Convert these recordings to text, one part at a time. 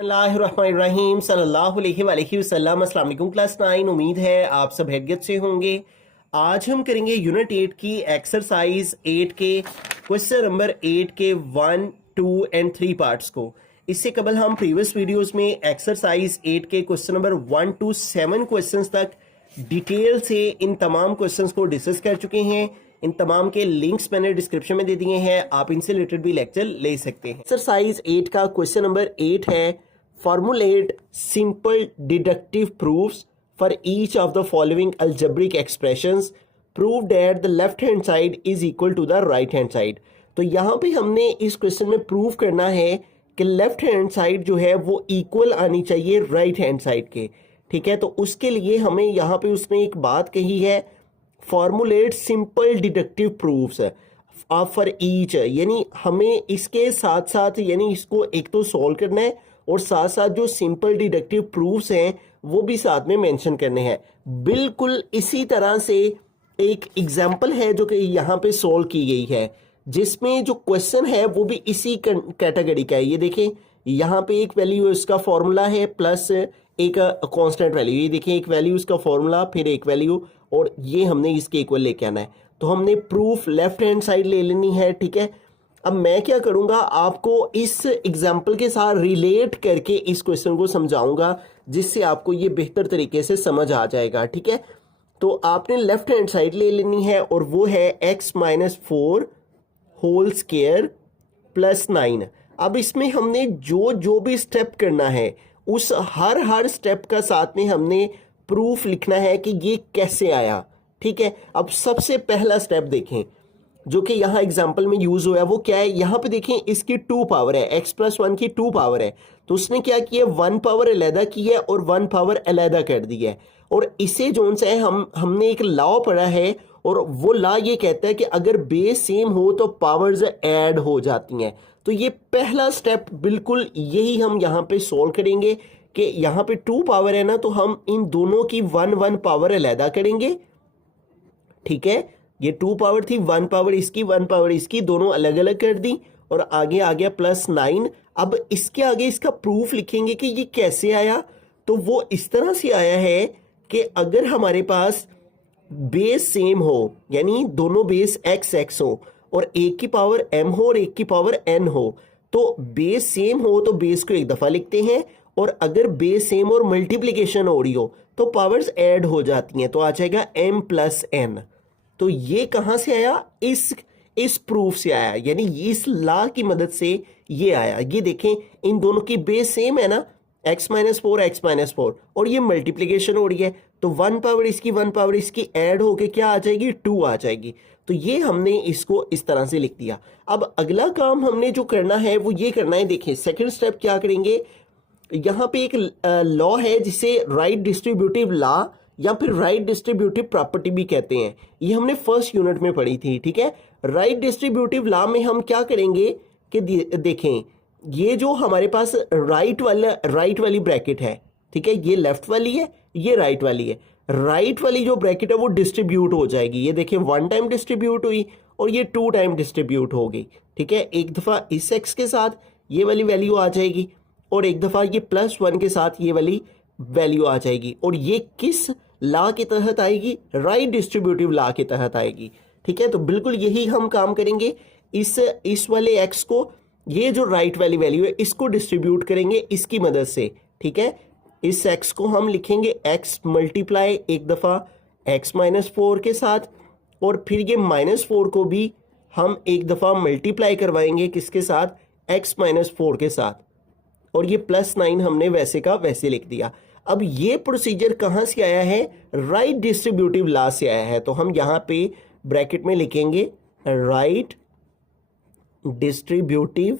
बिस्मिल्लाहिर्रहमानिर्रहीम सल्लल्लाहु अलैहि वसल्लम। अस्सलाम वालेकुम क्लास 9। उम्मीद है आप सब हैरियत से होंगे। आज हम करेंगे यूनिट 8 की एक्सरसाइज 8 के क्वेश्चन नंबर 8 के 1, 2 एंड 3 पार्ट्स को। इससे कबल हम प्रीवियस वीडियोस में एक्सरसाइज 8 के क्वेश्चन नंबर 1 to 7 क्वेश्चंस तक डिटेल से इन तमाम क्वेश्चंस को डिस्कस कर चुके हैं। इन तमाम के लिंक्स मैंने डिस्क्रिप्शन में दे दिए हैं, आप इनसे रिलेटेड भी लेक्चर ले सकते हैं। एक्सरसाइज 8 का क्वेश्चन नंबर 8 है, formulate simple deductive proofs for each of the following algebraic expressions, prove that the left hand side is equal to the right hand side. तो यहाँ पे हमने इस क्वेश्चन में प्रूव करना है कि लेफ्ट हैंड साइड जो है वो इक्वल आनी चाहिए राइट हैंड साइड के। ठीक है, तो उसके लिए हमें यहाँ पे उसने एक बात कही है, formulate simple deductive proofs for each, यानी हमें इसके साथ साथ यानी इसको एक तो सॉल्व करना है और साथ साथ जो सिंपल डिडक्टिव प्रूफ्स हैं वो भी साथ में मेंशन करने हैं। बिल्कुल इसी तरह से एक एग्जांपल है जो कि यहाँ पे सॉल्व की गई है, जिसमें जो क्वेश्चन है वो भी इसी कैटेगरी का है। ये देखें, यहाँ पे एक वैल्यू इसका फॉर्मूला है प्लस एक कांस्टेंट वैल्यू। ये देखें, एक वैल्यू इसका फॉर्मूला फिर एक वैल्यू, और ये हमने इसके इक्वल लेके आना है। तो हमने प्रूफ लेफ्ट हैंड साइड ले लेनी है। ठीक है, अब मैं क्या करूंगा, आपको इस एग्जाम्पल के साथ रिलेट करके इस क्वेश्चन को समझाऊंगा, जिससे आपको ये बेहतर तरीके से समझ आ जाएगा। ठीक है, तो आपने लेफ्ट हैंड साइड ले लेनी है और वो है x-4 होल स्क्वायर प्लस 9। अब इसमें हमने जो जो भी स्टेप करना है उस हर स्टेप का साथ में हमने प्रूफ लिखना है कि ये कैसे आया। ठीक है, अब सबसे पहला स्टेप देखें जो कि यहाँ एग्जाम्पल में यूज हुआ है, वो क्या है, यहाँ पे देखें इसकी 2 पावर है, x+1 की 2 पावर है। तो उसने क्या किया, 1 पावर अलहदा की है और 1 पावर अलहदा कर दी है। और इसे जो है हमने एक लॉ पढ़ा है, और वो लॉ ये कहता है कि अगर बेस सेम हो तो पावर्स ऐड हो जाती हैं। तो ये पहला स्टेप बिल्कुल यही हम यहाँ पे सोल्व करेंगे कि यहाँ पे 2 पावर है ना, तो हम इन दोनों की 1 पावर अलहदा करेंगे। ठीक है, ये 2 पावर थी, 1 पावर इसकी 1 पावर इसकी, दोनों अलग अलग कर दी और आगे आ गया प्लस 9। अब इसके आगे इसका प्रूफ लिखेंगे कि ये कैसे आया। तो वो इस तरह से आया है कि अगर हमारे पास बेस सेम हो, यानी दोनों बेस x हो और एक की पावर m हो और एक की पावर n हो, तो बेस सेम हो तो बेस को एक दफा लिखते हैं, और अगर बेस सेम और मल्टीप्लिकेशन हो रही हो तो पावर्स ऐड हो जाती हैं, तो आ जाएगा m+n। तो ये कहां से आया, इस प्रूफ से आया, यानी इस लॉ की मदद से ये आया। ये देखें, इन दोनों की बेस सेम है ना, x-4 और ये मल्टीप्लिकेशन हो रही है, तो 1 पावर इसकी 1 पावर इसकी ऐड होके क्या आ जाएगी, 2 आ जाएगी। तो ये हमने इसको इस तरह से लिख दिया। अब अगला काम हमने जो करना है वो ये करना है, देखिए सेकंड स्टेप क्या करेंगे, यहाँ पे एक लॉ है जिसे राइट डिस्ट्रीब्यूटिव लॉ या फिर राइट डिस्ट्रीब्यूटिव प्रॉपर्टी भी कहते हैं। ये हमने फर्स्ट यूनिट में पढ़ी थी। ठीक है, राइट डिस्ट्रीब्यूटिव लॉ में हम क्या करेंगे कि देखें, ये जो हमारे पास राइट वाली ब्रैकेट है, ठीक है, ये लेफ्ट वाली है, ये राइट वाली है। राइट वाली जो ब्रैकेट है वो डिस्ट्रीब्यूट हो जाएगी। ये देखिए 1 टाइम डिस्ट्रीब्यूट हुई और ये 2 टाइम डिस्ट्रीब्यूट हो गई। ठीक है, एक दफा इस x के साथ ये वाली वैल्यू आ जाएगी और एक दफा ये +1 के साथ ये वाली वैल्यू आ जाएगी। और ये किस लॉ के तहत आएगी, राइट डिस्ट्रीब्यूटिव लॉ के तहत आएगी। ठीक है, तो बिल्कुल यही हम काम करेंगे। इस वाले x को, ये जो राइट वाली वैल्यू है, इसको डिस्ट्रीब्यूट करेंगे इसकी मदद से। ठीक है, इस x को हम लिखेंगे x मल्टीप्लाई एक दफा x-4 के साथ, और फिर ये -4 को भी हम एक दफा मल्टीप्लाई करवाएंगे किसके साथ, x-4 के साथ, और ये +9 हमने वैसे का वैसे लिख दिया। अब ये प्रोसीजर कहां से आया है, राइट डिस्ट्रीब्यूटिव लॉ से आया है। तो हम यहां पे ब्रैकेट में लिखेंगे राइट डिस्ट्रीब्यूटिव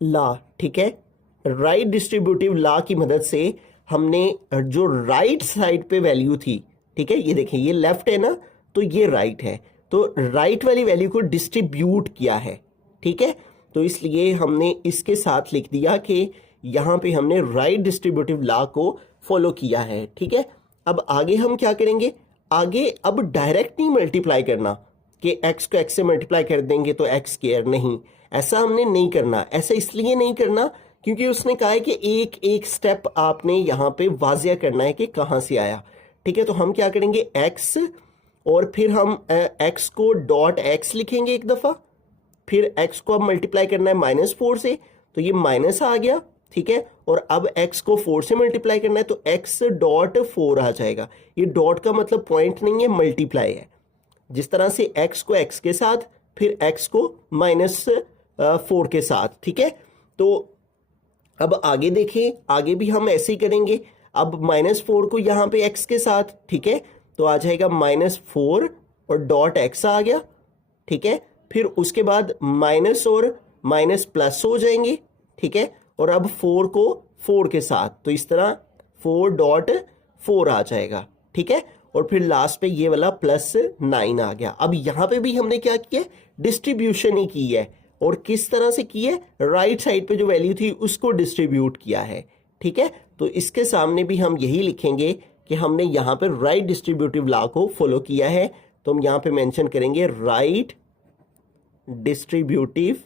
लॉ। ठीक है, राइट डिस्ट्रीब्यूटिव लॉ की मदद से हमने जो राइट साइड पे वैल्यू थी, ठीक है, ये देखें, ये लेफ्ट है ना, तो ये राइट है, तो राइट वाली वैल्यू को डिस्ट्रीब्यूट किया है। ठीक है, तो इसलिए हमने इसके साथ लिख दिया कि यहां पे हमने राइट डिस्ट्रीब्यूटिव लॉ को फॉलो किया है। ठीक है, अब आगे हम क्या करेंगे, आगे अब डायरेक्ट नहीं मल्टीप्लाई करना, कि x को x से मल्टीप्लाई कर देंगे तो x स्क्वायर, नहीं, ऐसा हमने नहीं करना। ऐसा इसलिए नहीं करना क्योंकि उसने कहा है कि एक एक स्टेप आपने यहाँ पे वाजिया करना है कि कहाँ से आया। ठीक है, तो हम क्या करेंगे, x और फिर हम x को डॉट x लिखेंगे एक दफ़ा, फिर x को अब मल्टीप्लाई करना है -4 से, तो ये माइनस आ गया। ठीक है, और अब x को 4 से मल्टीप्लाई करना है तो x डॉट 4 आ जाएगा। ये डॉट का मतलब पॉइंट नहीं है, मल्टीप्लाई है। जिस तरह से x को x के साथ, फिर x को -4 के साथ। ठीक है, तो अब आगे देखें, आगे भी हम ऐसे ही करेंगे। अब -4 को यहाँ पे x के साथ, ठीक है, तो आ जाएगा -4 और डॉट x आ गया। ठीक है, फिर उसके बाद माइनस और माइनस प्लस हो जाएंगे। ठीक है, और अब 4 को 4 के साथ, तो इस तरह 4.4 आ जाएगा। ठीक है, और फिर लास्ट पे ये वाला +9 आ गया। अब यहाँ पे भी हमने क्या किया, डिस्ट्रीब्यूशन ही की है। और किस तरह से की है, राइट साइड पे जो वैल्यू थी उसको डिस्ट्रीब्यूट किया है। ठीक है, तो इसके सामने भी हम यही लिखेंगे कि हमने यहाँ पे राइट डिस्ट्रीब्यूटिव लॉ को फॉलो किया है। तो हम यहाँ पे मेंशन करेंगे राइट डिस्ट्रीब्यूटिव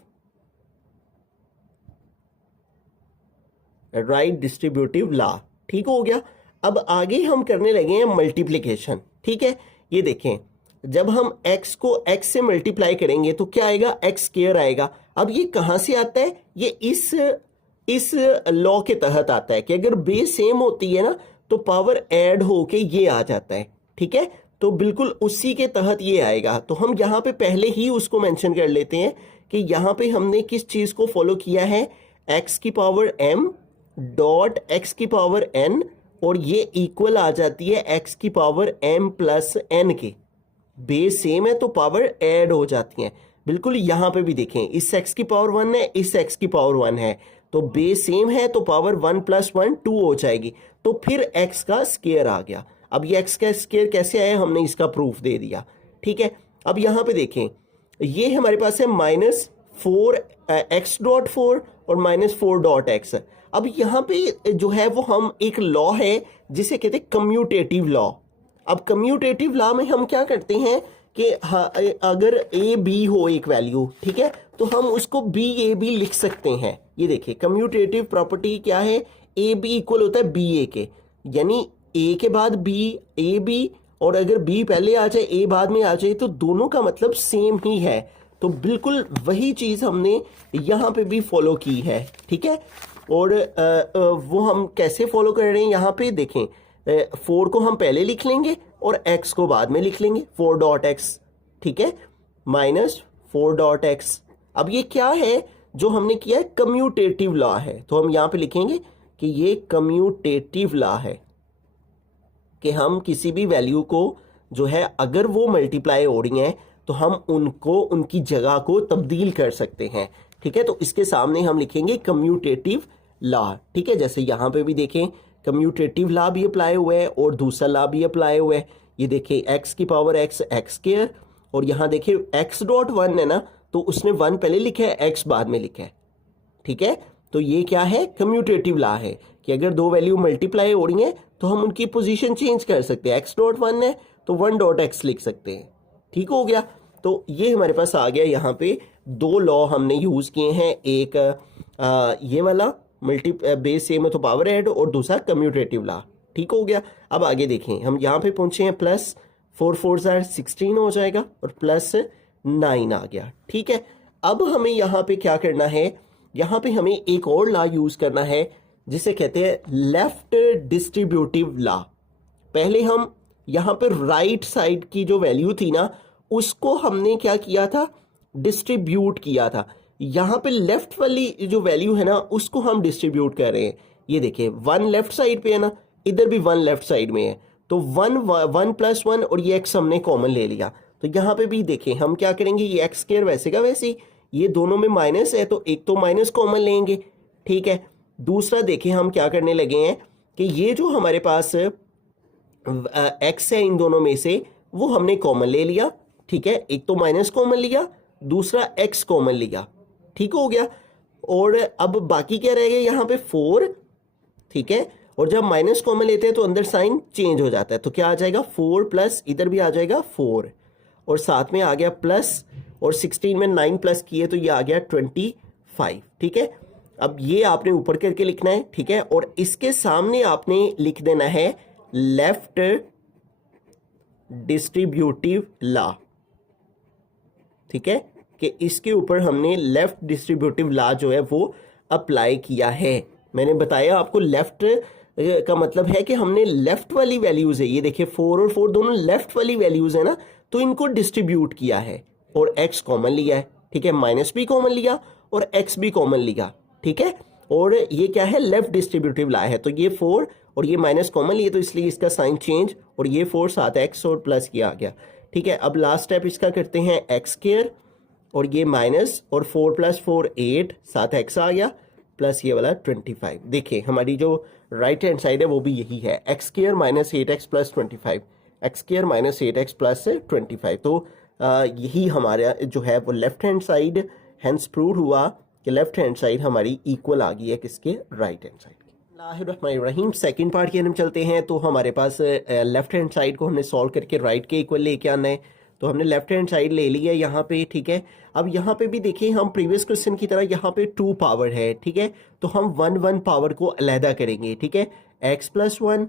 लॉ। ठीक हो गया। अब आगे हम करने लगे हैं मल्टीप्लिकेशन। ठीक है, ये देखें, जब हम x को x से मल्टीप्लाई करेंगे तो क्या आएगा, x स्क्वायर आएगा। अब ये कहां से आता है, ये इस लॉ के तहत आता है कि अगर बेस सेम होती है ना तो पावर ऐड होके ये आ जाता है। ठीक है, तो बिल्कुल उसी के तहत ये आएगा। तो हम यहाँ पे पहले ही उसको मेंशन कर लेते हैं कि यहाँ पे हमने किस चीज को फॉलो किया है, x की पावर m डॉट x की पावर n, और ये इक्वल आ जाती है x की पावर m प्लस n के। बेस सेम है तो पावर ऐड हो जाती है। बिल्कुल यहाँ पे भी देखें, इस x की पावर 1 है, इस x की पावर 1 है, तो बेस सेम है तो पावर 1 + 1 2 हो जाएगी। तो फिर x का स्क्वायर आ गया। अब ये x का स्क्वायर कैसे आया, हमने इसका प्रूफ दे दिया। ठीक है, अब यहाँ पे देखें, ये हमारे पास है -4 x.4 और -4.x। अब यहाँ पे जो है वो हम एक लॉ है जिसे कहते हैं कम्यूटेटिव लॉ। अब कम्यूटेटिव लॉ में हम क्या करते हैं कि अगर a b हो एक वैल्यू, ठीक है, तो हम उसको b a b लिख सकते हैं। ये देखिए, कम्यूटेटिव प्रॉपर्टी क्या है, a b इक्वल होता है b a के, यानी a के बाद b a b, और अगर b पहले आ जाए a बाद में आ जाए तो दोनों का मतलब सेम ही है। तो बिल्कुल वही चीज हमने यहाँ पे भी फॉलो की है। ठीक है, और वो हम कैसे फॉलो कर रहे हैं, यहाँ पे देखें, 4 को हम पहले लिख लेंगे और x को बाद में लिख लेंगे, 4.x। ठीक है, -4.x। अब ये क्या है जो हमने किया है, कम्यूटेटिव लॉ है। तो हम यहाँ पे लिखेंगे कि ये कम्यूटेटिव लॉ है कि हम किसी भी वैल्यू को जो है अगर वो मल्टीप्लाई हो रही हैं तो हम उनको उनकी जगह को तब्दील कर सकते हैं। ठीक है, तो इसके सामने हम लिखेंगे कम्यूटेटिव लॉ। ठीक है, जैसे यहाँ पे भी देखें, कम्यूटेटिव लॉ भी अप्लाई हुआ है और दूसरा लॉ भी अप्लाई हुआ है। ये देखिए, x की पावर x स्क्वायर, और यहाँ देखिए x.1 है ना, तो उसने 1 पहले लिखा है, x बाद में लिखा है। ठीक है, तो ये क्या है, कम्यूटेटिव लॉ है कि अगर दो वैल्यू मल्टीप्लाई हो रही हैं तो हम उनकी पोजीशन चेंज कर सकते हैं। x.1 है तो 1.x लिख सकते हैं। ठीक हो गया, तो ये हमारे पास आ गया। यहाँ पे दो लॉ हमने यूज किए हैं, एक ये वाला बेस सेम है तो पावर ऐड, और दूसरा कम्यूटेटिव लॉ। ठीक हो गया। अब आगे देखें, हम यहाँ पे पहुंचे हैं, +4 4 16 हो जाएगा और +9 आ गया। ठीक है, अब हमें यहाँ पे क्या करना है, यहाँ पे हमें एक और लॉ यूज करना है जिसे कहते हैं लेफ्ट डिस्ट्रीब्यूटिव लॉ। पहले हम यहाँ पे राइट साइड की जो वैल्यू थी ना, उसको हमने क्या किया था, डिस्ट्रीब्यूट किया था। यहाँ पे लेफ्ट वाली जो वैल्यू है ना, उसको हम डिस्ट्रीब्यूट कर रहे हैं। ये देखिए, 1 लेफ्ट साइड पे है ना, इधर भी 1 लेफ्ट साइड में है, तो 1 + 1 और ये x हमने कॉमन ले लिया। तो यहाँ पे भी देखें, हम क्या करेंगे, ये x स्क्वायर वैसे का वैसे ही, ये दोनों में माइनस है तो एक तो माइनस कॉमन लेंगे। ठीक है, दूसरा देखें हम क्या करने लगे हैं कि ये जो हमारे पास x है इन दोनों में से, वो हमने कॉमन ले लिया। ठीक है, एक तो माइनस कॉमन लिया, दूसरा x कॉमन लिया। ठीक हो गया, और अब बाकी क्या रह गया यहाँ पे, 4। ठीक है, और जब माइनस कॉमन लेते हैं तो अंदर साइन चेंज हो जाता है, तो क्या आ जाएगा, 4 प्लस इधर भी आ जाएगा 4, और साथ में आ गया प्लस, और 16 में 9 प्लस किए तो ये आ गया 25, ठीक है। अब ये आपने ऊपर करके लिखना है, ठीक है, और इसके सामने आपने लिख देना है लेफ्ट डिस्ट्रीब्यूटिव लॉ, ठीक है, कि इसके ऊपर हमने लेफ्ट डिस्ट्रीब्यूटिव लॉ जो है वो अप्लाई किया है। मैंने बताया आपको लेफ्ट का मतलब है कि हमने लेफ्ट वाली वैल्यूज है, ये देखिए 4 और 4 दोनों लेफ्ट वाली वैल्यूज है ना, तो इनको डिस्ट्रीब्यूट किया है और x कॉमन लिया है, ठीक है, माइनस भी कॉमन लिया और x भी कॉमन लिया, ठीक है, और ये क्या है, लेफ्ट डिस्ट्रीब्यूटिव लॉ है। तो ये 4 और ये माइनस कॉमन लिए तो इसलिए इसका साइन चेंज, और ये 4 साथ x और प्लस किया आ गया, ठीक है। अब लास्ट स्टेप इसका करते हैं एक्स स्क्वायर, और ये माइनस, और 4 + 4 8 साथ x आ गया, प्लस ये वाला 25। देखिए हमारी जो राइट हैंड साइड है वो भी यही है, x square minus 8x plus 25, x square minus 8x plus 25। तो यही हमारा जो है वो left hand side, hence prove हुआ कि लेफ्ट हैंड साइड हमारी इक्वल आ गई है किसके, राइट हैंड साइड के। रहीम सेकंड पार्ट की हम चलते हैं। तो हमारे पास लेफ्ट हैंड साइड को हमने सॉल्व करके राइट के इक्वल लेके आना है, तो हमने लेफ्ट हैंड साइड ले ली है यहाँ पे, ठीक है। अब यहाँ पे भी देखिए हम प्रीवियस क्वेश्चन की तरह यहाँ पे 2 पावर है, ठीक है, तो हम 1 पावर को अलहदा करेंगे, ठीक है, x + 1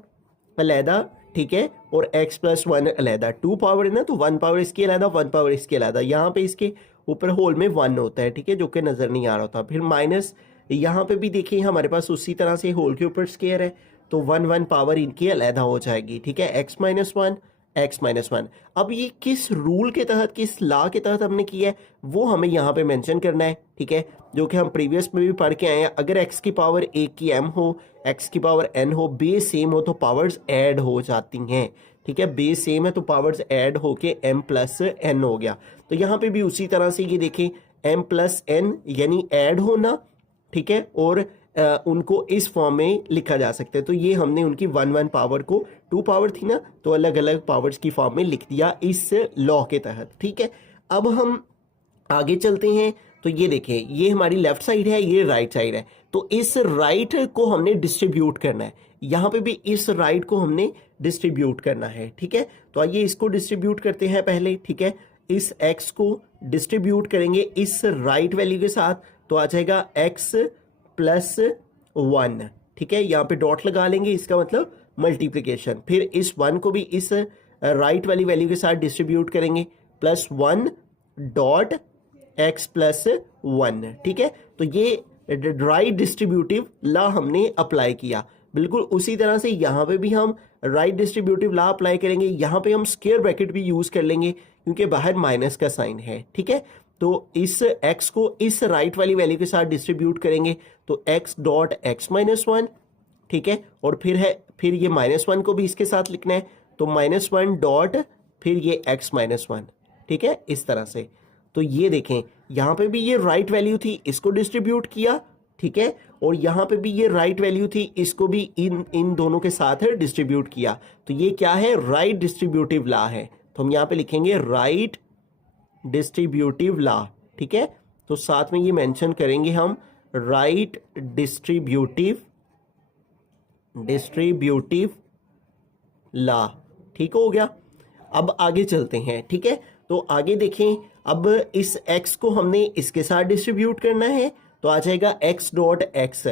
अलहदा, ठीक है, और x + 1 अलहदा। 2 पावर है ना, तो 1 पावर इसकी अलहदा, 1 पावर इसकी अलहदा। यहाँ पे इसके ऊपर होल में 1 होता है, ठीक है, जो कि नज़र नहीं आ रहा होता। फिर माइनस, यहाँ पे भी देखिए हमारे पास उसी तरह से होल के ऊपर स्क्वायर है, तो 1 पावर इनकी अलहदा हो जाएगी, ठीक है, x - 1 x - 1। अब ये किस रूल के तहत, किस लॉ के तहत हमने किया है वो हमें यहाँ पे मेंशन करना है, ठीक है, जो कि हम प्रीवियस में भी पढ़ के आए हैं। अगर x की पावर 1 की m हो, x की पावर n हो, बेस सेम हो तो पावर्स ऐड हो जाती हैं, ठीक है, बेस सेम है तो पावर्स ऐड होके m + n हो गया। तो यहाँ पे भी उसी तरह से ये देखें m + n यानी ऐड होना, ठीक है, और उनको इस फॉर्म में लिखा जा सकता है। तो ये हमने उनकी 1 पावर को, 2 पावर थी ना, तो अलग अलग पावर्स की फॉर्म में लिख दिया इस लॉ के तहत, ठीक है। अब हम आगे चलते हैं। तो ये देखें, ये हमारी लेफ्ट साइड है, ये राइट साइड है, तो इस राइट को हमने डिस्ट्रीब्यूट करना है, यहाँ पे भी इस राइट को हमने डिस्ट्रीब्यूट करना है, ठीक है। तो आइए इसको डिस्ट्रीब्यूट करते हैं पहले, ठीक है, इस x को डिस्ट्रीब्यूट करेंगे इस राइट वैल्यू के साथ, तो आ जाएगा x + 1, ठीक है, यहाँ पे डॉट लगा लेंगे, इसका मतलब मल्टीप्लिकेशन। फिर इस 1 को भी इस राइट वाली वैल्यू के साथ डिस्ट्रीब्यूट करेंगे, +1 डॉट x + 1, ठीक है। तो ये राइट डिस्ट्रीब्यूटिव लॉ हमने अप्लाई किया। बिल्कुल उसी तरह से यहाँ पे भी हम राइट डिस्ट्रीब्यूटिव लॉ अप्लाई करेंगे। यहाँ पे हम स्क्वायर ब्रैकेट भी यूज कर लेंगे क्योंकि बाहर माइनस का साइन है, ठीक है। तो इस x को इस राइट वाली वैल्यू के साथ डिस्ट्रीब्यूट करेंगे, तो x डॉट x - 1, ठीक है, और फिर ये -1 को भी इसके साथ लिखना है, तो -1 डॉट फिर ये x - 1, ठीक है, इस तरह से। तो ये देखें यहाँ पे भी ये राइट वैल्यू थी, इसको डिस्ट्रीब्यूट किया, ठीक है, और यहाँ पे भी ये राइट वैल्यू थी, इसको भी इन दोनों के साथ डिस्ट्रीब्यूट किया। तो ये क्या है, राइट डिस्ट्रीब्यूटिव लॉ है। तो हम यहाँ पे लिखेंगे राइट डिस्ट्रीब्यूटिव लॉ, ठीक है, तो साथ में ये मेंशन करेंगे हम राइट डिस्ट्रीब्यूटिव लॉ, ठीक हो गया। अब आगे चलते हैं, ठीक है। तो आगे देखें, अब इस x को हमने इसके साथ डिस्ट्रीब्यूट करना है, तो आ जाएगा x डॉट x,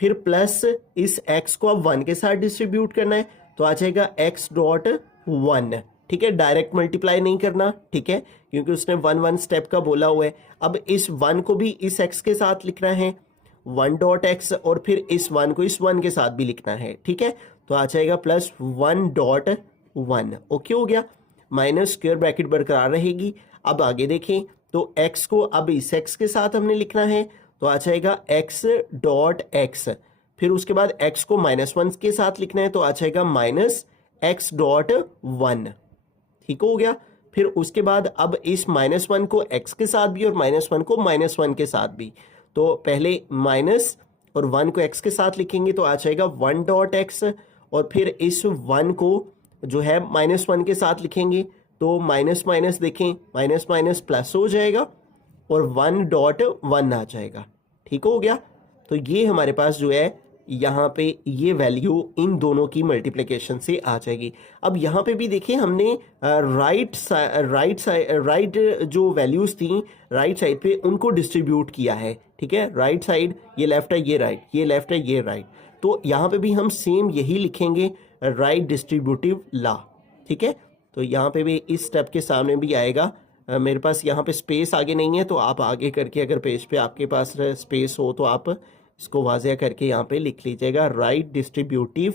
फिर प्लस इस x को अब 1 के साथ डिस्ट्रीब्यूट करना है, तो आ जाएगा x डॉट 1, ठीक है, डायरेक्ट मल्टीप्लाई नहीं करना, ठीक है, क्योंकि उसने 1 स्टेप का बोला हुआ है। अब इस 1 को भी इस x के साथ लिखना है, 1 डॉट x, और फिर इस 1 को इस 1 के साथ भी लिखना है, ठीक है, तो आ जाएगा +1 डॉट 1, ओके हो गया। माइनस स्क्वायर ब्रैकेट बरकरार रहेगी। अब आगे देखें, तो x को अब इस x के साथ हमने लिखना है, तो आ जाएगा x डॉट x, फिर उसके बाद x को -1 के साथ लिखना है, तो आ जाएगा -x डॉट 1, ठीक हो गया। फिर उसके बाद अब इस -1 को x के साथ भी और -1 को -1 के साथ भी, तो पहले माइनस और 1 को x के साथ लिखेंगे, तो आ जाएगा 1 डॉट x, और फिर इस 1 को जो है -1 के साथ लिखेंगे, तो माइनस माइनस देखें, माइनस माइनस प्लस हो जाएगा और 1 डॉट 1 आ जाएगा, ठीक हो गया। तो ये हमारे पास जो है यहाँ पे ये वैल्यू इन दोनों की मल्टीप्लिकेशन से आ जाएगी। अब यहाँ पे भी देखिए हमने राइट जो वैल्यूज थी राइट साइड पे उनको डिस्ट्रीब्यूट किया है, ठीक है। राइट साइड ये लेफ्ट है, ये राइट, ये लेफ्ट है, ये राइट। तो यहाँ पे भी हम सेम यही लिखेंगे, राइट डिस्ट्रीब्यूटिव लॉ, ठीक है। तो यहाँ पे भी इस स्टेप के सामने भी आएगा। मेरे पास यहाँ पे स्पेस आगे नहीं है, तो आप आगे करके अगर पेज पे आपके पास स्पेस हो तो आप इसको वाज़ेह करके यहाँ पे लिख लीजिएगा, राइट डिस्ट्रीब्यूटिव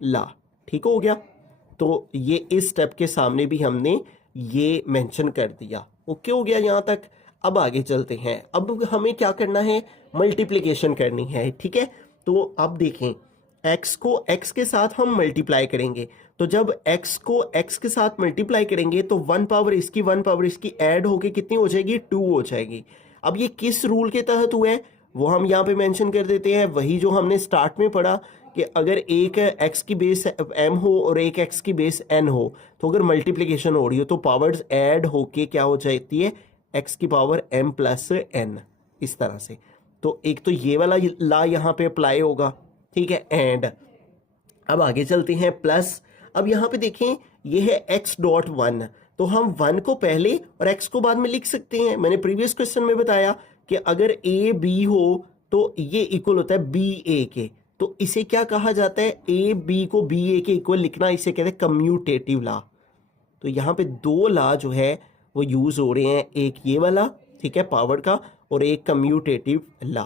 लॉ, ठीक हो गया। तो ये इस स्टेप के सामने भी हमने ये मेंशन कर दिया, ओके हो गया यहाँ तक। अब आगे चलते हैं, अब हमें क्या करना है, मल्टीप्लिकेशन करनी है, ठीक है। तो अब देखें, x को x के साथ हम मल्टीप्लाई करेंगे, तो जब x को x के साथ मल्टीप्लाई करेंगे तो 1 पावर इसकी ऐड होके कितनी हो जाएगी, 2 हो जाएगी। अब ये किस रूल के तहत हुआ है वो हम यहाँ पे मेंशन कर देते हैं, वही जो हमने स्टार्ट में पढ़ा कि अगर एक x की बेस m हो और एक x की बेस n हो, तो अगर मल्टीप्लिकेशन हो रही हो तो पावर्स ऐड होके क्या हो जाती है, x की पावर m प्लस n, इस तरह से। तो एक तो ये वाला ला यहाँ पे अप्लाई होगा, ठीक है। एंड अब आगे चलते हैं, प्लस अब यहाँ पे देखें ये है x डॉट 1, तो हम 1 को पहले और x को बाद में लिख सकते हैं। मैंने प्रीवियस क्वेश्चन में बताया कि अगर a b हो तो ये इक्वल होता है b a के, तो इसे क्या कहा जाता है, a b को b a के इक्वल लिखना, इसे कहते हैं कम्यूटेटिव लॉ। तो यहाँ पे दो लॉ जो है वो यूज हो रहे हैं, एक ये वाला, ठीक है, पावर का, और एक कम्यूटेटिव लॉ,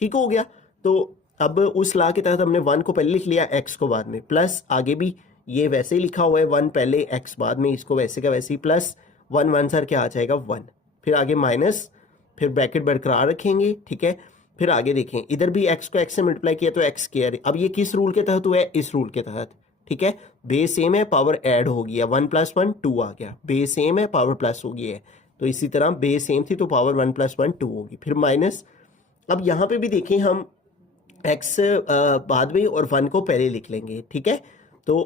ठीक हो गया। तो अब उस लॉ के तहत हमने 1 को पहले लिख लिया, x को बाद में, प्लस आगे भी ये वैसे ही लिखा हुआ है, 1 पहले x बाद में, इसको वैसे का वैसे ही, प्लस 1 1 सर क्या आ जाएगा 1, फिर आगे माइनस, फिर ब्रैकेट बरकरार रखेंगे, ठीक है। फिर आगे देखें, इधर भी x को x से मल्टीप्लाई किया तो x स्क्वायर, अब ये किस रूल के तहत हुआ है, इस रूल के तहत, ठीक है। बेस सेम है, पावर ऐड हो गया, 1 + 1 2 आ गया, बेस सेम है, पावर प्लस हो गया है, तो इसी तरह बेस सेम थी तो पावर 1 + 1 2 होगी, फिर माइनस। अब यहाँ पे भी देखें हम x बाद में और 1 को पहले लिख लेंगे, ठीक है। तो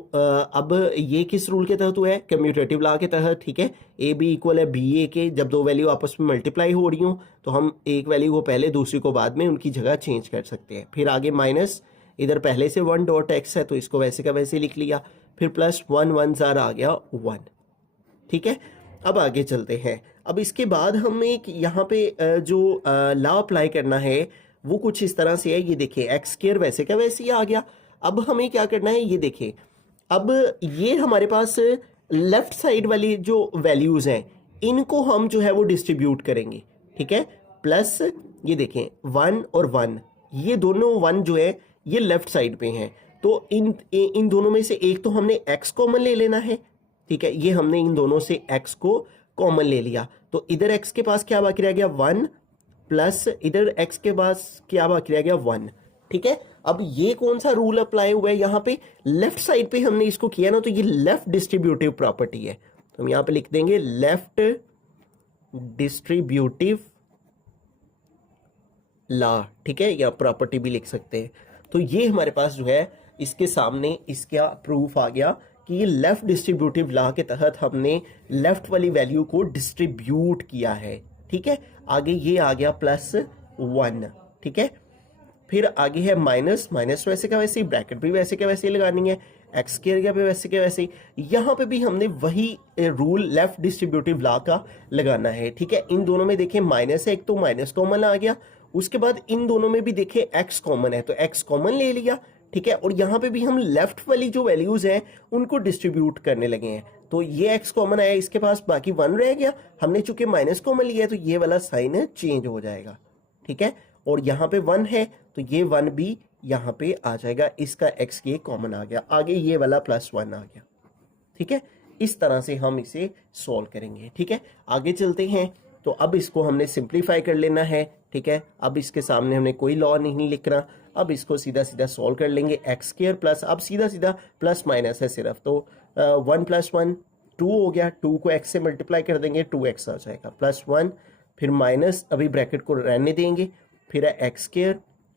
अब ये किस रूल के तहत हुआ है, कम्यूटेटिव लॉ के तहत, ठीक है। ए बी इक्वल है बी ए के, जब दो वैल्यू आपस में मल्टीप्लाई हो रही हूँ तो हम एक वैल्यू को पहले दूसरी को बाद में उनकी जगह चेंज कर सकते हैं। फिर आगे माइनस, इधर पहले से 1 डॉट x है तो इसको वैसे का वैसे लिख लिया, फिर प्लस 1 1 ज़ार आ गया 1, ठीक है। अब आगे चलते हैं, अब इसके बाद हमें एक यहाँ पे जो लॉ अप्लाई करना है वो कुछ इस तरह से है, ये देखिए एक्स स्क्वायर वैसे का वैसे ही आ गया। अब हमें क्या करना है, ये देखिए, अब ये हमारे पास लेफ्ट साइड वाली जो वैल्यूज हैं इनको हम जो है वो डिस्ट्रीब्यूट करेंगे, ठीक है। प्लस ये देखें 1 और 1, ये दोनों 1 जो है ये लेफ्ट साइड पे हैं, तो इन दोनों में से एक तो हमने x कॉमन ले लेना है, ठीक है। ये हमने इन दोनों से x को कॉमन ले लिया, तो इधर x के पास क्या बाकी रह गया 1, प्लस इधर x के पास क्या बाकी रह गया 1, ठीक है। अब ये कौन सा रूल अप्लाई हुआ है, यहाँ पे लेफ्ट साइड पे हमने इसको किया ना, तो ये लेफ्ट डिस्ट्रीब्यूटिव प्रॉपर्टी है, तो हम यहाँ पे लिख देंगे लेफ्ट डिस्ट्रीब्यूटिव लॉ, ठीक है, या प्रॉपर्टी भी लिख सकते हैं। तो ये हमारे पास जो है इसके सामने इसका प्रूफ आ गया कि ये लेफ्ट डिस्ट्रीब्यूटिव लॉ के तहत हमने लेफ्ट वाली वैल्यू को डिस्ट्रीब्यूट किया है, ठीक है। आगे ये आ गया +1, ठीक है। फिर आगे है माइनस, माइनस वैसे का वैसे ही, ब्रैकेट भी वैसे का वैसे ही लगानी है, एक्स स्क्वायर का भी वैसे के वैसे ही। यहाँ पे भी हमने वही रूल लेफ्ट डिस्ट्रीब्यूटिव लॉ का लगाना है, ठीक है। इन दोनों में देखें माइनस है, एक तो माइनस कॉमन आ गया, उसके बाद इन दोनों में भी देखें एक्स कॉमन है तो एक्स कॉमन ले लिया, ठीक है। और यहाँ पे भी हम लेफ्ट वाली जो वैल्यूज हैं उनको डिस्ट्रीब्यूट करने लगे हैं, तो ये एक्स कॉमन आया इसके पास, बाकी 1 रह गया, हमने चूंकि माइनस कॉमन लिया है तो ये वाला साइन चेंज हो जाएगा, ठीक है। और यहाँ पे 1 है तो ये 1 भी यहाँ पे आ जाएगा, इसका x ये कॉमन आ गया, आगे ये वाला +1 आ गया, ठीक है। इस तरह से हम इसे सॉल्व करेंगे, ठीक है। आगे चलते हैं, तो अब इसको हमने सिंप्लीफाई कर लेना है, ठीक है। अब इसके सामने हमने कोई लॉ नहीं लिखना, अब इसको सीधा सीधा सॉल्व कर लेंगे, x² प्लस, अब सीधा सीधा प्लस माइनस है सिर्फ, तो 1 + 1 2 हो गया, 2 को x से मल्टीप्लाई कर देंगे 2x आ जाएगा, +1, फिर माइनस, अभी ब्रैकेट को रहने देंगे, फिर है x²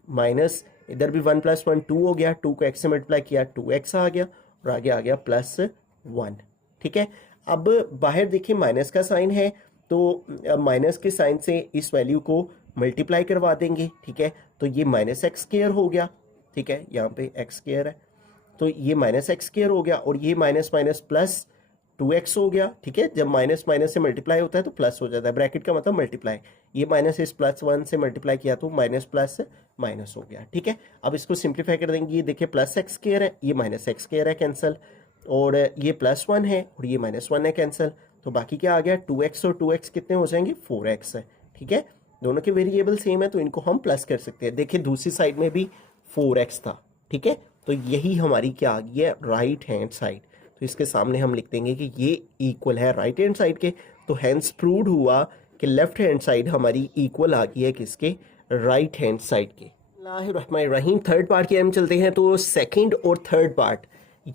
माइनस, इधर भी 1 + 1 2 हो गया, 2 को x से मल्टीप्लाई किया 2x आ गया, और आगे आ गया +1, ठीक है। अब बाहर देखिए माइनस का साइन है, तो माइनस के साइन से इस वैल्यू को मल्टीप्लाई करवा देंगे, ठीक है। तो ये -x² हो गया, ठीक है, यहाँ पे एक्स स्क्वायर है तो ये माइनस एक्स स्क्वायर हो गया और ये माइनस माइनस प्लस 2x हो गया। ठीक है, जब माइनस माइनस से मल्टीप्लाई होता है तो प्लस हो जाता है, ब्रैकेट का मतलब मल्टीप्लाई, ये माइनस इस प्लस 1 से मल्टीप्लाई किया तो माइनस प्लस माइनस हो गया। ठीक है, अब इसको सिंप्लीफाई कर देंगे, ये देखिए प्लस एक्स स्क्वायर है, ये माइनस एक्स स्क्वायर है कैंसिल, और ये प्लस 1 है और ये माइनस 1 है कैंसिल, तो बाकी क्या आ गया 2x और 2x कितने हो जाएंगे 4x है। ठीक है, दोनों के वेरिएबल सेम है तो इनको हम प्लस कर सकते हैं। देखिए दूसरी साइड में भी 4x था। ठीक है, तो यही हमारी क्या आ गई है राइट हैंड साइड, तो इसके सामने हम लिख देंगे कि ये इक्वल है राइट हैंड साइड के, तो हैंस प्रूव्ड हुआ कि लेफ्ट हैंड साइड हमारी इक्वल आ गई है किसके, राइट हैंड साइड के। रहीम थर्ड पार्ट की हम चलते हैं, तो सेकंड और थर्ड पार्ट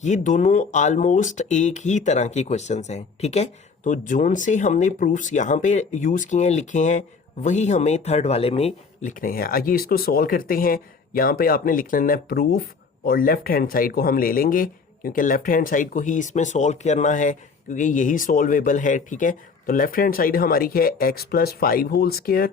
ये दोनों ऑलमोस्ट एक ही तरह के क्वेश्चंस हैं। ठीक है, तो जोन से हमने प्रूफ्स यहाँ पे यूज़ किए हैं, लिखे हैं, वही हमें थर्ड वाले में लिखने हैं। आइए इसको सॉल्व करते हैं। यहाँ पे आपने लिख लेना है प्रूफ और लेफ्ट हैंड साइड को हम ले लेंगे क्योंकि लेफ्ट हैंड साइड को ही इसमें सॉल्व करना है क्योंकि यही सॉल्वेबल है। ठीक है, तो लेफ्ट हैंड साइड हमारी है x प्लस 5 होल स्क्वायर,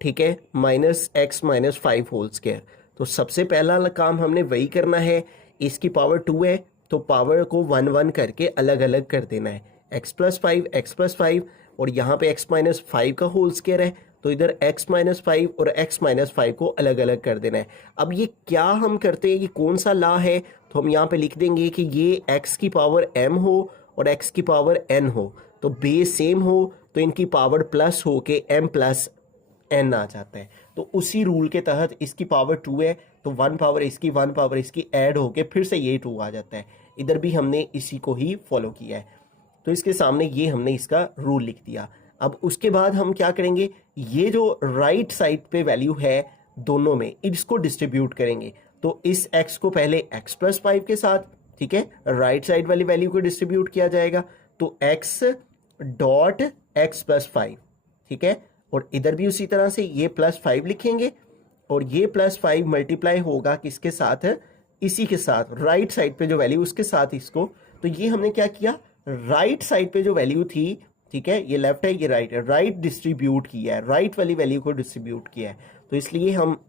ठीक है, minus x minus 5 whole square. तो सबसे पहला काम हमने वही करना है, इसकी पावर 2 है तो पावर को 1 1 करके अलग अलग कर देना है, x प्लस 5 और यहाँ पे x माइनस 5 का होल स्क्वायर है तो इधर x माइनस 5 और x माइनस 5 को अलग अलग कर देना है। अब ये क्या हम करते हैं, ये कौन सा लॉ है, तो हम यहाँ पे लिख देंगे कि ये x की पावर m हो और x की पावर n हो, तो बेस सेम हो तो इनकी पावर प्लस हो के m प्लस n आ जाता है। तो उसी रूल के तहत इसकी पावर 2 है तो 1 पावर इसकी 1 पावर इसकी ऐड होके फिर से ये 2 आ जाता है। इधर भी हमने इसी को ही फॉलो किया है, तो इसके सामने ये हमने इसका रूल लिख दिया। अब उसके बाद हम क्या करेंगे, ये जो राइट साइड पे वैल्यू है दोनों में इसको डिस्ट्रीब्यूट करेंगे। तो इस x को पहले x प्लस 5 के साथ, ठीक है, राइट साइड वाली वैल्यू को डिस्ट्रीब्यूट किया जाएगा तो x डॉट x प्लस 5, ठीक है, और इधर भी उसी तरह से ये प्लस 5 लिखेंगे और ये प्लस 5 मल्टीप्लाई होगा किसके साथ, इसी के साथ राइट साइड पे जो वैल्यू उसके साथ इसको। तो ये हमने क्या किया, राइट साइड पे जो वैल्यू थी, ठीक है, ये लेफ्ट है ये राइट है, राइट डिस्ट्रीब्यूट किया है, राइट वाली वैल्यू को डिस्ट्रीब्यूट किया है। तो इसलिए हम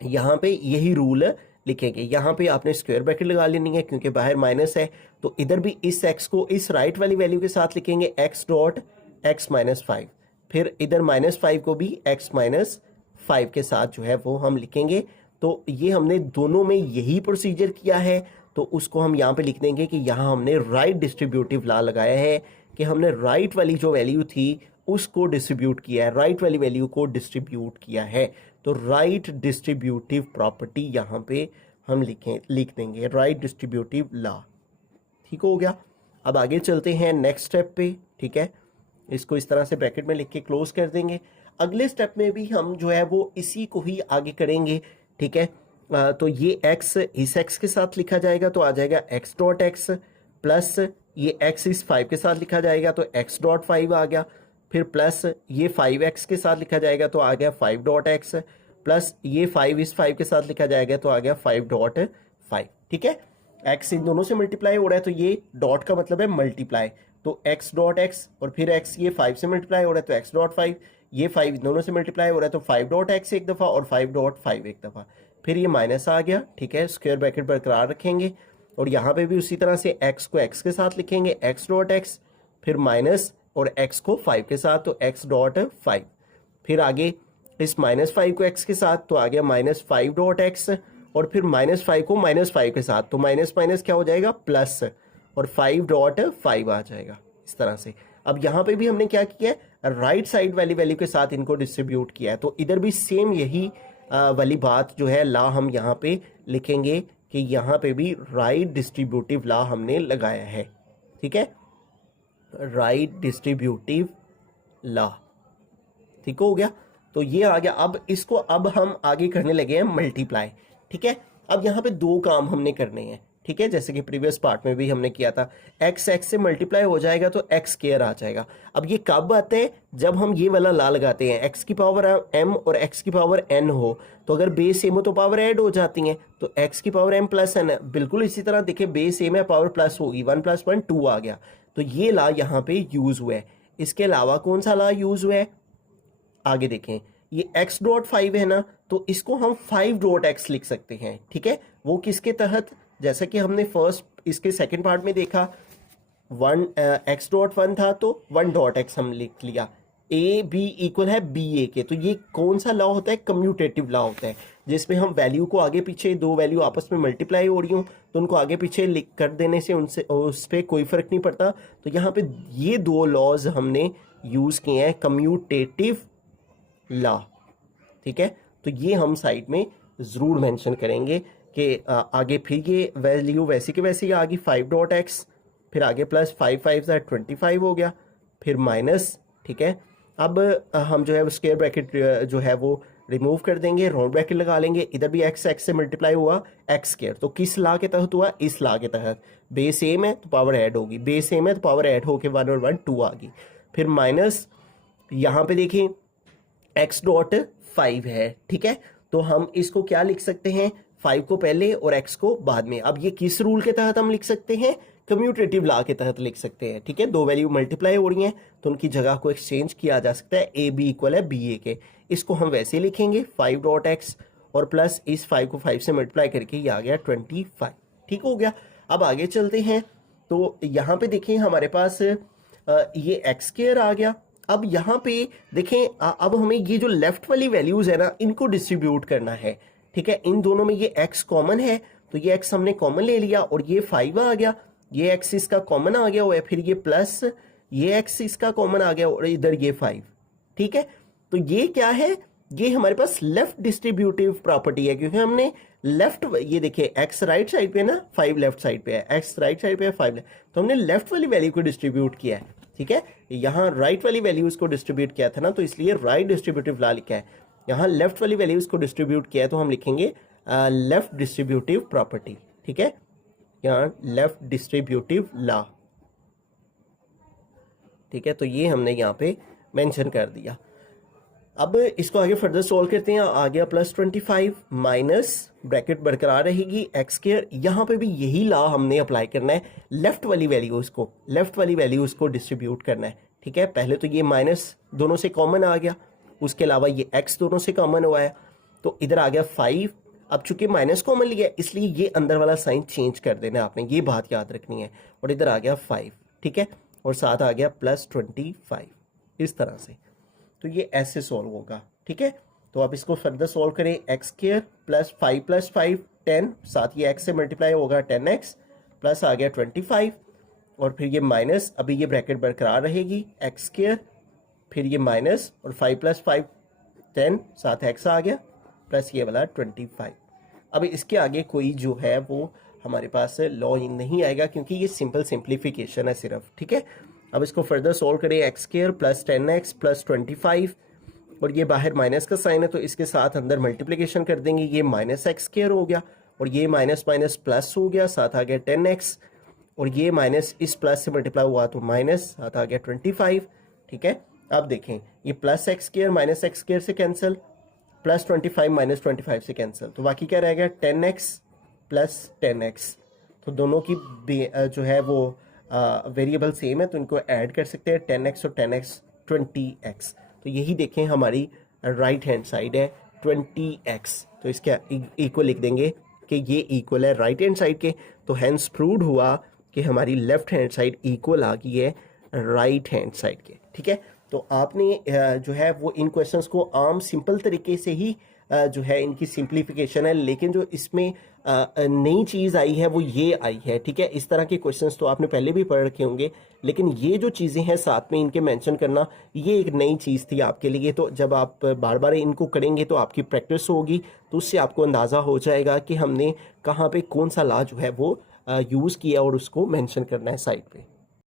यहाँ पे यही रूल लिखेंगे। यहाँ पे आपने स्क्वायर ब्रैकेट लगा लेनी है क्योंकि बाहर माइनस है, तो इधर भी इस x को इस राइट वाली वैल्यू के साथ लिखेंगे x डॉट x माइनस 5, फिर इधर माइनस 5 को भी x माइनस 5 के साथ जो है वो हम लिखेंगे। तो ये हमने दोनों में यही प्रोसीजर किया है, तो उसको हम यहाँ पे लिख देंगे कि यहाँ हमने राइट डिस्ट्रीब्यूटिव लॉ लगाया है कि हमने राइट वाली जो वैल्यू थी उसको डिस्ट्रीब्यूट किया है, राइट वाली वैल्यू को डिस्ट्रीब्यूट किया है। तो राइट डिस्ट्रीब्यूटिव प्रॉपर्टी यहाँ पे हम लिख देंगे राइट डिस्ट्रीब्यूटिव लॉ। ठीक हो गया, अब आगे चलते हैं नेक्स्ट स्टेप पे। ठीक है, इसको इस तरह से ब्रैकेट में लिख के क्लोज कर देंगे। अगले स्टेप में भी हम जो है वो इसी को ही आगे करेंगे। ठीक है, तो ये x इस x के साथ लिखा जाएगा तो आ जाएगा x डॉट x प्लस ये x इस 5 के साथ लिखा जाएगा तो x डॉट 5 आ गया, फिर प्लस ये 5x के साथ लिखा जाएगा तो आ गया 5 डॉट x प्लस ये 5 इस 5 के साथ लिखा जाएगा तो आ गया 5 डॉट 5। ठीक है, x इन दोनों से मल्टीप्लाई हो रहा है तो ये डॉट का मतलब है मल्टीप्लाई, तो x डॉट x और फिर x ये 5 से मल्टीप्लाई हो रहा है तो x डॉट 5, ये 5 दोनों से मल्टीप्लाई हो रहा है तो 5 डॉट x एक दफ़ा और 5 डॉट 5 एक दफ़ा, फिर ये माइनस आ गया। ठीक है, स्क्वायर ब्रैकेट बरकरार रखेंगे और यहाँ पे भी उसी तरह से x को x के साथ लिखेंगे x डॉट x, फिर माइनस और x को 5 के साथ तो x डॉट 5, फिर आगे इस माइनस 5 को x के साथ तो आ गया माइनस 5 डॉट x और फिर माइनस 5 को माइनस 5 के साथ तो माइनस माइनस क्या हो जाएगा प्लस और 5 डॉट 5 आ जाएगा इस तरह से। अब यहाँ पे भी हमने क्या किया है, राइट साइड वाली वैल्यू के साथ इनको डिस्ट्रीब्यूट किया है, तो इधर भी सेम यही वाली बात जो है लॉ हम यहाँ पे लिखेंगे कि यहाँ पे भी राइट डिस्ट्रीब्यूटिव लॉ हमने लगाया है। ठीक है, राइट डिस्ट्रीब्यूटिव लॉ, ठीक हो गया, तो ये आ गया। अब इसको अब हम आगे करने लगे हैं मल्टीप्लाई। ठीक है, अब यहाँ पे दो काम हमने करने हैं। ठीक है, जैसे कि प्रीवियस पार्ट में भी हमने किया था, x x से मल्टीप्लाई हो जाएगा तो x स्क्वायर आ जाएगा। अब ये कब आते हैं, जब हम ये वाला ला लगाते हैं, x की पावर m और x की पावर n हो, तो अगर बेस सेम हो तो पावर ऐड हो जाती हैं, तो x की पावर m प्लस n है। बिल्कुल इसी तरह देखिए बेस सेम है, पावर प्लस होगी, 1 + 1 2 आ गया, तो ये ला यहाँ पे यूज हुआ है। इसके अलावा कौन सा ला यूज हुआ है, आगे देखें, ये x डॉट 5 है ना, तो इसको हम 5 डॉट x लिख सकते हैं, ठीक है। वो किसके तहत, जैसा कि हमने फर्स्ट इसके सेकंड पार्ट में देखा, 1 x डॉट 1 था तो 1 डॉट x हम लिख लिया, ए बी इक्वल है बी ए के। तो ये कौन सा लॉ होता है, कम्यूटेटिव लॉ होता है, जिसमें हम वैल्यू को आगे पीछे, दो वैल्यू आपस में मल्टीप्लाई हो रही हूँ तो उनको आगे पीछे लिख कर देने से उनसे उस पर कोई फर्क नहीं पड़ता। तो यहाँ पे ये दो लॉज हमने यूज किए हैं, कम्यूटेटिव लॉ, ठीक है। तो ये हम साइड में जरूर मेंशन करेंगे कि आगे फिर ये वैल्यू वैसी के वैसी आ गई 5 डॉट एक्स, फिर आगे प्लस 5 5 25 हो गया, फिर माइनस, ठीक है। अब हम जो है स्क्वायर ब्रैकेट जो है वो रिमूव कर देंगे, राउंड ब्रैकेट लगा लेंगे, इधर भी एक्स एक्स से मल्टीप्लाई हुआ एक्स स्क्वायर, तो किस लॉ के तहत हुआ, इस लॉ के तहत। बेस सेम है तो पावर ऐड होगी, बेस सेम है तो पावर ऐड होके 1 और 1 2 आ गई। फिर माइनस, यहाँ पे देखिए x डॉट 5 है, ठीक है। तो हम इसको क्या लिख सकते हैं, 5 को पहले और x को बाद में। अब ये किस रूल के तहत हम लिख सकते हैं, कम्यूटेटिव लॉ के तहत लिख सकते हैं, ठीक है। दो वैल्यू मल्टीप्लाई हो रही हैं तो उनकी जगह को एक्सचेंज किया जा सकता है, ए बी इक्वल है बी ए के। इसको हम वैसे लिखेंगे 5 डॉट एक्स और प्लस इस 5 को 5 से मल्टीप्लाई करके ये आ गया 25, ठीक हो गया। अब आगे चलते हैं, तो यहाँ पे देखें हमारे पास ये एक्स स्क्वायर आ गया। अब यहाँ पे देखें अब हमें ये जो लेफ्ट वाली वैल्यूज है ना, इनको डिस्ट्रीब्यूट करना है, ठीक है। इन दोनों में ये x कॉमन है तो ये x हमने कॉमन ले लिया और ये 5 आ गया, ये x इसका कॉमन आ गया हुआ है, फिर ये प्लस ये x इसका कॉमन आ गया और इधर ये 5, ठीक है। तो ये क्या है, ये हमारे पास लेफ्ट डिस्ट्रीब्यूटिव प्रॉपर्टी है, क्योंकि हमने लेफ्ट, ये देखिए x राइट साइड पे ना, 5 लेफ्ट साइड पे है, x राइट साइड पे है 5 तो हमने लेफ्ट वाली वैल्यू को डिस्ट्रीब्यूट किया है, ठीक है। यहाँ राइट वाली वैल्यूज को डिस्ट्रीब्यूट किया था ना, तो इसलिए राइट डिस्ट्रीब्यूटिव लॉ लिखा है। यहाँ लेफ्ट वाली वैल्यूज को डिस्ट्रीब्यूट किया है तो हम लिखेंगे लेफ्ट डिस्ट्रीब्यूटिव प्रॉपर्टी, ठीक है। यहाँ लेफ्ट डिस्ट्रीब्यूटिव लॉ, ठीक है। तो ये हमने यहाँ पे मेंशन कर दिया। अब इसको आगे फर्दर सोल्व करते हैं, आ गया प्लस 25 माइनस ब्रैकेट बरकरार रहेगी एक्स स्क्वायर। यहाँ पे भी यही लॉ हमने अप्लाई करना है, लेफ्ट वाली वैल्यूज को डिस्ट्रीब्यूट करना है, ठीक है। पहले तो ये माइनस दोनों से कॉमन आ गया, उसके अलावा ये एक्स दोनों से कॉमन हुआ है, तो इधर आ गया 5। अब चूंकि माइनस कॉमन लिया है इसलिए ये अंदर वाला साइन चेंज कर देना है आपने, ये बात याद रखनी है। और इधर आ गया 5, ठीक है, और साथ आ गया प्लस 25, इस तरह से। तो ये ऐसे सॉल्व होगा, ठीक है। तो आप इसको फर्दर सॉल्व करें, एक्स स्क्वायर प्लस 5 10, साथ ये एक्स से मल्टीप्लाई होगा 10x, प्लस आ गया 25 और फिर ये माइनस, अभी ये ब्रैकेट बरकरार रहेगी, एक्स स्क्वायर फिर ये माइनस और 5 + 5 10, साथ x आ गया प्लस ये वाला 25। अब इसके आगे कोई जो है वो हमारे पास लॉ नहीं आएगा, क्योंकि ये सिंपल सिंप्लीफिकेशन है सिर्फ, ठीक है। अब इसको फर्दर सोल्व करें, x square plus 10x plus 25 और ये बाहर माइनस का साइन है तो इसके साथ अंदर मल्टीप्लिकेशन कर देंगे, ये माइनस एक्स स्क्वायर हो गया और ये माइनस माइनस प्लस हो गया, साथ आ गया 10x और ये माइनस इस प्लस से मल्टीप्लाई हुआ तो माइनस, साथ आ गया 25, ठीक है। अब देखें ये plus x square minus x square से कैंसिल, प्लस 25 माइनस 25 से कैंसिल, तो बाकी क्या रहेगा 10x प्लस 10x। तो दोनों की जो है वो वेरिएबल सेम है तो इनको ऐड कर सकते हैं, 10x और 10x 20x। तो यही देखें हमारी राइट हैंड साइड है 20x, तो इसके इक्वल लिख देंगे कि ये इक्वल है राइट हैंड साइड के। तो हैंस प्रूव्ड हुआ कि हमारी लेफ्ट हैंड साइड इक्वल आ गई है राइट हैंड साइड के, ठीक है। तो आपने जो है वो इन क्वेश्चंस को आम सिंपल तरीके से ही जो है इनकी सिंप्लीफिकेशन है, लेकिन जो इसमें नई चीज़ आई है वो ये आई है, ठीक है। इस तरह के क्वेश्चंस तो आपने पहले भी पढ़ रखे होंगे, लेकिन ये जो चीज़ें हैं साथ में इनके मेंशन करना, ये एक नई चीज़ थी आपके लिए। तो जब आप बार बार इनको करेंगे तो आपकी प्रैक्टिस होगी, तो उससे आपको अंदाज़ा हो जाएगा कि हमने कहाँ पे कौन सा लॉ जो है वो यूज़ किया और उसको मेंशन करना है साइड पे।